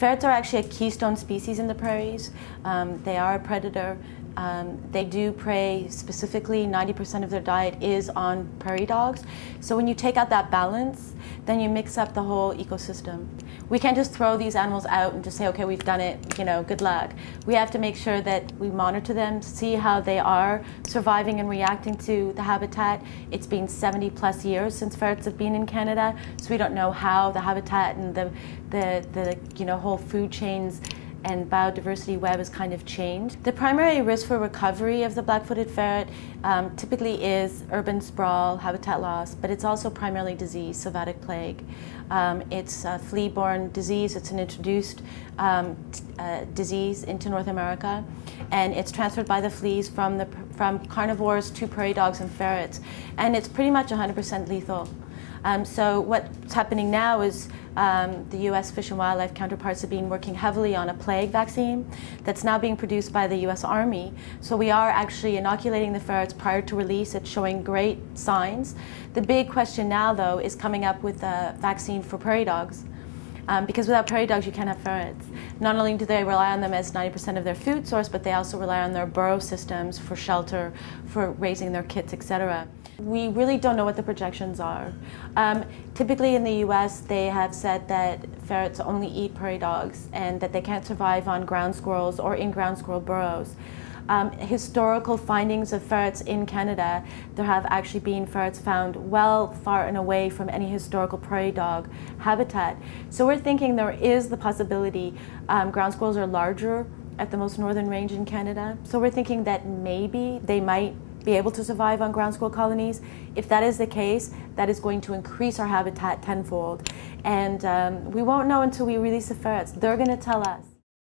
Ferrets are actually a keystone species in the prairies. They are a predator. They do prey specifically, 90% of their diet is on prairie dogs. So when you take out that balance, then you mix up the whole ecosystem. We can't just throw these animals out and just say, okay, we've done it, you know, good luck. We have to make sure that we monitor them, see how they are surviving and reacting to the habitat. It's been 70 plus years since ferrets have been in Canada, so we don't know how the habitat and the you know, whole food chains and biodiversity web has kind of changed. The primary risk for recovery of the black-footed ferret typically is urban sprawl, habitat loss, but it's also primarily disease, sylvatic plague. It's a flea-borne disease. It's an introduced disease into North America, and it's transferred by the fleas from carnivores to prairie dogs and ferrets, and it's pretty much 100% lethal. So what's happening now is the U.S. Fish and Wildlife counterparts have been working heavily on a plague vaccine that's now being produced by the U.S. Army. So we are actually inoculating the ferrets prior to release. It's showing great signs. The big question now, though, is coming up with a vaccine for prairie dogs. Because without prairie dogs, you can't have ferrets. Not only do they rely on them as 90% of their food source, but they also rely on their burrow systems for shelter, for raising their kits, etc. We really don't know what the projections are. Typically in the US, they have said that ferrets only eat prairie dogs and that they can't survive on ground squirrels or in ground squirrel burrows. Historical findings of ferrets in Canada, there have actually been ferrets found well far and away from any historical prairie dog habitat. So we're thinking there is the possibility, ground squirrels are larger at the most northern range in Canada, so we're thinking that maybe they might be able to survive on ground squirrel colonies. If that is the case, that is going to increase our habitat tenfold. And we won't know until we release the ferrets. They're going to tell us.